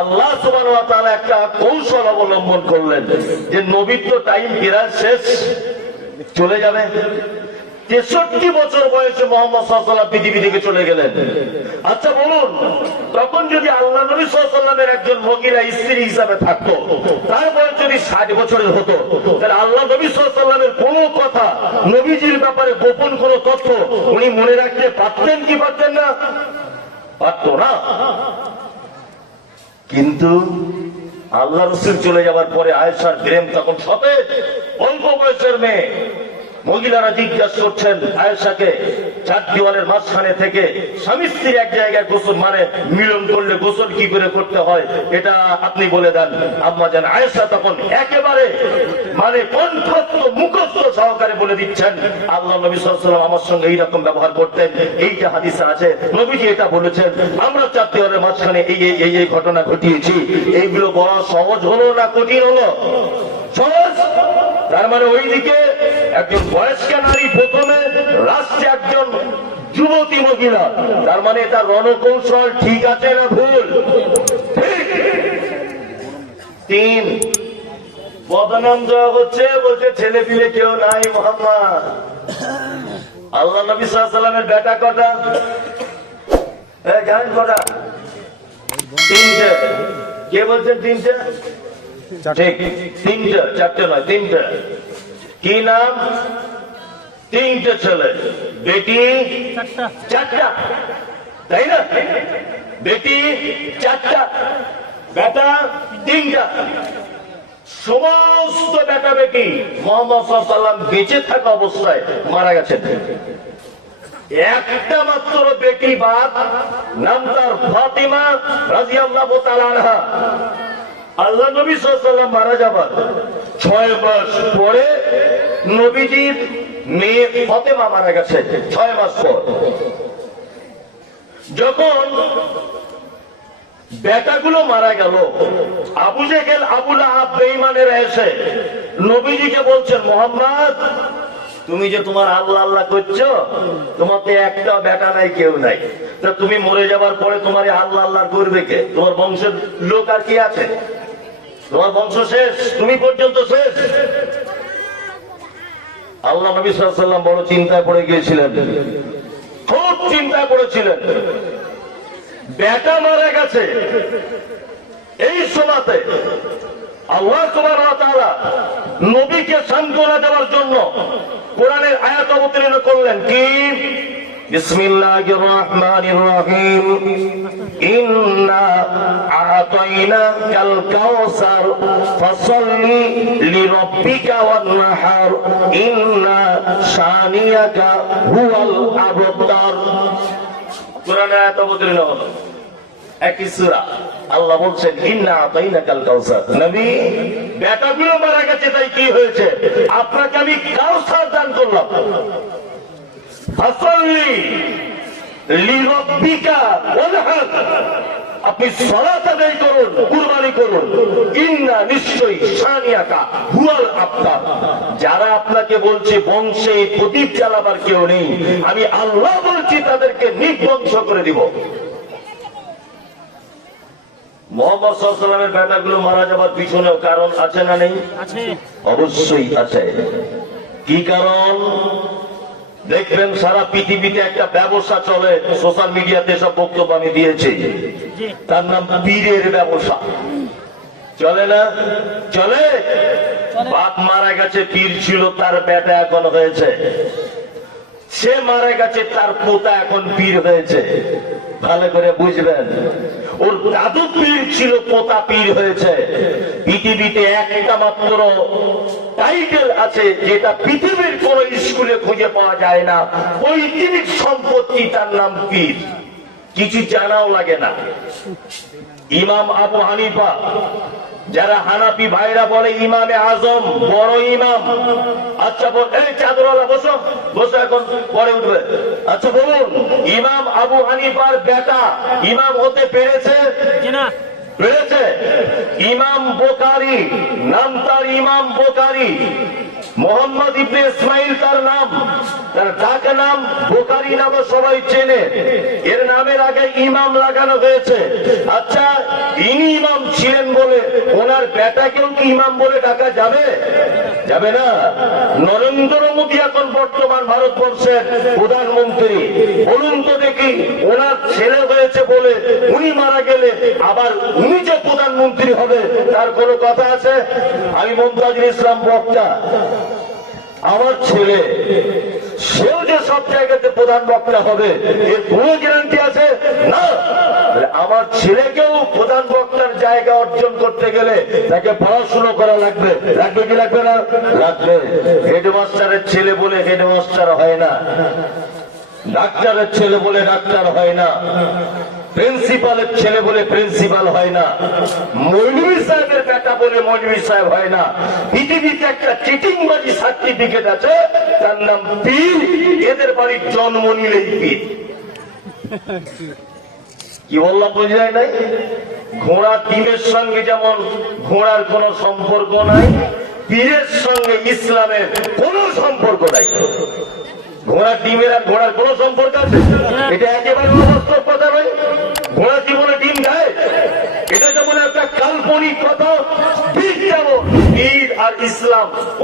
আল্লাহ একটা কৌশল অবলম্বন করলেন যে নবীর তো টাইম ফেরার শেষ। চলে যাবে। তেষট্টি বছর বয়সে মোহাম্মদ পৃথিবী থেকে চলে গেলেন। আচ্ছা বলুন, তখন যদি আল্লাহ নবী সাল্লামের একজন মহিলা স্ত্রী হিসাবে থাকতো, তার বয়স যদি ষাট বছরের হতো, তাহলে আল্লাহ নবী সাল্লামের কোন কথা, নবীজির ব্যাপারে গোপন কোন তথ্য উনি মনে রাখতে পারতেন কি পারতেন না? পারতো না। কিন্তু আল্লাহ রসুল চলে যাওয়ার পরে আয়েশার প্রেম তখন সতেজ, অল্প বয়সের মেয়ে। মহিলারা জিজ্ঞাসা করছেন, আয়েশাকে চার দিওয়ালের মাঝখানে থেকে স্বামী স্ত্রীর এক জায়গায় গোসল মানে মিলন করলে গোসল কি করে করতে হয়, এটা আপনি বলে দেন। আম্মা জান, আয়েশা তখন একেবারে মানে কণ্ঠস্থ, মুখস্থ সহকারে বলে দিচ্ছেন, আল্লাহ নবী সাল্লাম আমার সঙ্গে এইরকম ব্যবহার করতেন। এইটা হাদিসে আছে, নবীজি এটা বলেছেন, আমরা চার দেওয়ালের মাঝখানে এই, এই- এই এই ঘটনা ঘটিয়েছি, এইগুলো বলা সহজ হলো না কঠিন হলো? তার মানে ওইদিকে একজন বয়স্ক নারী প্রথমে রাষ্ট্রে একজন যুবতী মহিলা। তার মানে এটা রণকৌশল ঠিক আছে না ভুল? তিন বদনাম দেওয়া হচ্ছে, বলছে ছেলে পিলে কেউ নাই মোহাম্মদ। আল্লাহ নবী সাল্লামের বেটা কটা? কটা? তিনটে। কে বলছেন তিনটে? ঠিক তিনটে চারটে নয় তিনটে কি নাম? তিনটে ছেলে। বেটি? চারটা। তাই না? বেটি? চারটা। বেটা? তিনটা। সমস্ত বেটা বেটি মোহাম্মদ সাল্লাম বেঁচে থাকা অবস্থায় মারা গেছেন। একটা মাত্র বেটি বাদ নাম তার ফাতিমা রাজিয়াল্লাহু আল্লাহ নবী সাল্লাম মারা যাবার ছয় মাস পরে নবীজির মেয়ে ফতেমা মারা গেছে ছয় মাস পর। যখন বেটাগুলো মারা গেল, আবু জেহেল আবুল আহাব বেঈমানেরা এসে নবীজিকে বলছেন, মোহাম্মদ, তুমি যে তোমার আল্লাহ আল্লাহ করছ তোমার তো একটা বেটা নাই, কেউ নাই। তা তুমি মরে যাবার পরে তোমার আল্লাহ আল্লাহ করবে কে? তোমার বংশের লোক আর কি আছে? তোমার বংশ শেষ, তুমি পর্যন্ত শেষ। আল্লাহ নবী সাল্লাম বড় চিন্তায় পড়ে গিয়েছিলেন। খুব চিন্তায় পড়েছিলেন। বেটা মারা গেছে। এই সময়তে আল্লাহ তোমার নবীকে সান্ত্বনা দেওয়ার জন্য কোরআনের আয়াত অবতীর্ণ করলেন। কি? বিসমিল্লাহির রহমানির রহিম। ইন্না আতাইনাকাল কাউসার ফাসাল্লি লিরাব্বিকা ওয়ানহার ইন্না শানিয়াকা হুয়াল আবতার কাউসার নবী বেটাগুলো মারা গেছে, তাই কি হয়েছে? আপনাকে আমি কাউসার দান করলাম। ফাসাল্লি লিরাব্বিকা আপনি সলাত আদায় করুন কুরবানি করুন। ইন্না নিশ্চয়ই সানিয়াকা হুয়াল আফতার যারা আপনাকে বলছে বংশে প্রদীপ জ্বালাবার কেউ নেই আমি আল্লাহ বলছি তাদেরকে নির্বংশ করে দিব। মোহাম্মদ সাল্লামের বেটাগুলো মারা যাবার পিছনেও কারণ আছে না নেই? অবশ্যই আছে। কি কারণ? দেখবেন সারা পৃথিবীতে একটা ব্যবসা চলে সোশ্যাল মিডিয়াতে সব বক্তব্য আমি দিয়েছি। তার নাম পীরের ব্যবসা। চলে না? চলে। বাপ মারা গেছে পীর ছিল তার বেটা এখন হয়েছে। সে মারা গেছে তার পোতা এখন পীর হয়েছে। ভালো করে বুঝবেন। ওর দাদু পীর ছিল, পোতা পীর হয়েছে। পৃথিবীতে একটা মাত্র টাইটেল আছে, যেটা পৃথিবীর কোন স্কুলে খুঁজে পাওয়া যায় না। ওই পৈতৃক সম্পত্তি, তার নাম পীর। কিছু জানাও লাগে না। ইমাম আবু হানিফা যারা হানাপি ভাইরা বলে ইমামে আজম বড় ইমাম। আচ্ছা এই চাদরওয়ালা বসো বসো এখন পরে উঠবে। আচ্ছা বলুন ইমাম আবু হানিফার বেটা ইমাম হতে পেরেছে? পেরেছে? ইমাম বোকারি নাম তার ইমাম বোকারি। মোহাম্মদ ইবনে ইসমাইল তার নাম। তার ডাক নাম বোকারি নামে সবাই চেনে। এর নামের আগে ইমাম লাগানো হয়েছে। আচ্ছা ইনি ইমাম ছিলেন বলে ওনার বেটাকেও কি ইমাম বলে ডাকা যাবে? যাবে না। নরেন্দ্র মোদী এখন বর্তমান ভারতবর্ষের প্রধানমন্ত্রী। বলুন তো দেখি, ওনার ছেলে হয়েছে বলে উনি মারা গেলে আবার উনি যে প্রধানমন্ত্রী হবে, তার কোনো কথা আছে? আমি মমতাজুল ইসলাম বক্তা। আমার ছেলে সেও যে সব জায়গাতে প্রধান বক্তা হবে, এর কোনো গ্যারান্টি আছে? না। আমার ছেলেকেও প্রধান বক্তার জায়গা অর্জন করতে গেলে তাকে পড়াশুনো করা লাগবে। লাগবে কি লাগবে না? লাগবে। হেডমাস্টারের ছেলে বলে হেডমাস্টার হয় না। ডাক্তারের ছেলে বলে ডাক্তার হয় না। প্রিন্সিপালের ছেলে বলে প্রিন্সিপাল হয় না। মৌলভী সাহেবের বেটা বলে মৌলভী সাহেব হয় না। পৃথিবীতে একটা চিটিংবাজি সার্টিফিকেট আছে তার নাম পীর। এদের বাড়ির জন্ম নিলেই পীর। কি বললাম বোঝা যায় নাই? ঘোড়া টিমের সঙ্গে যেমন ঘোড়ার কোনো সম্পর্ক নাই পীরের সঙ্গে ইসলামের কোনো সম্পর্ক নাই। ঘোড়া ডিমের আর ঘোড়ার কোন সম্পর্ক আছে? এটা একেবারে অবাস্তব কথা নয়। Allah.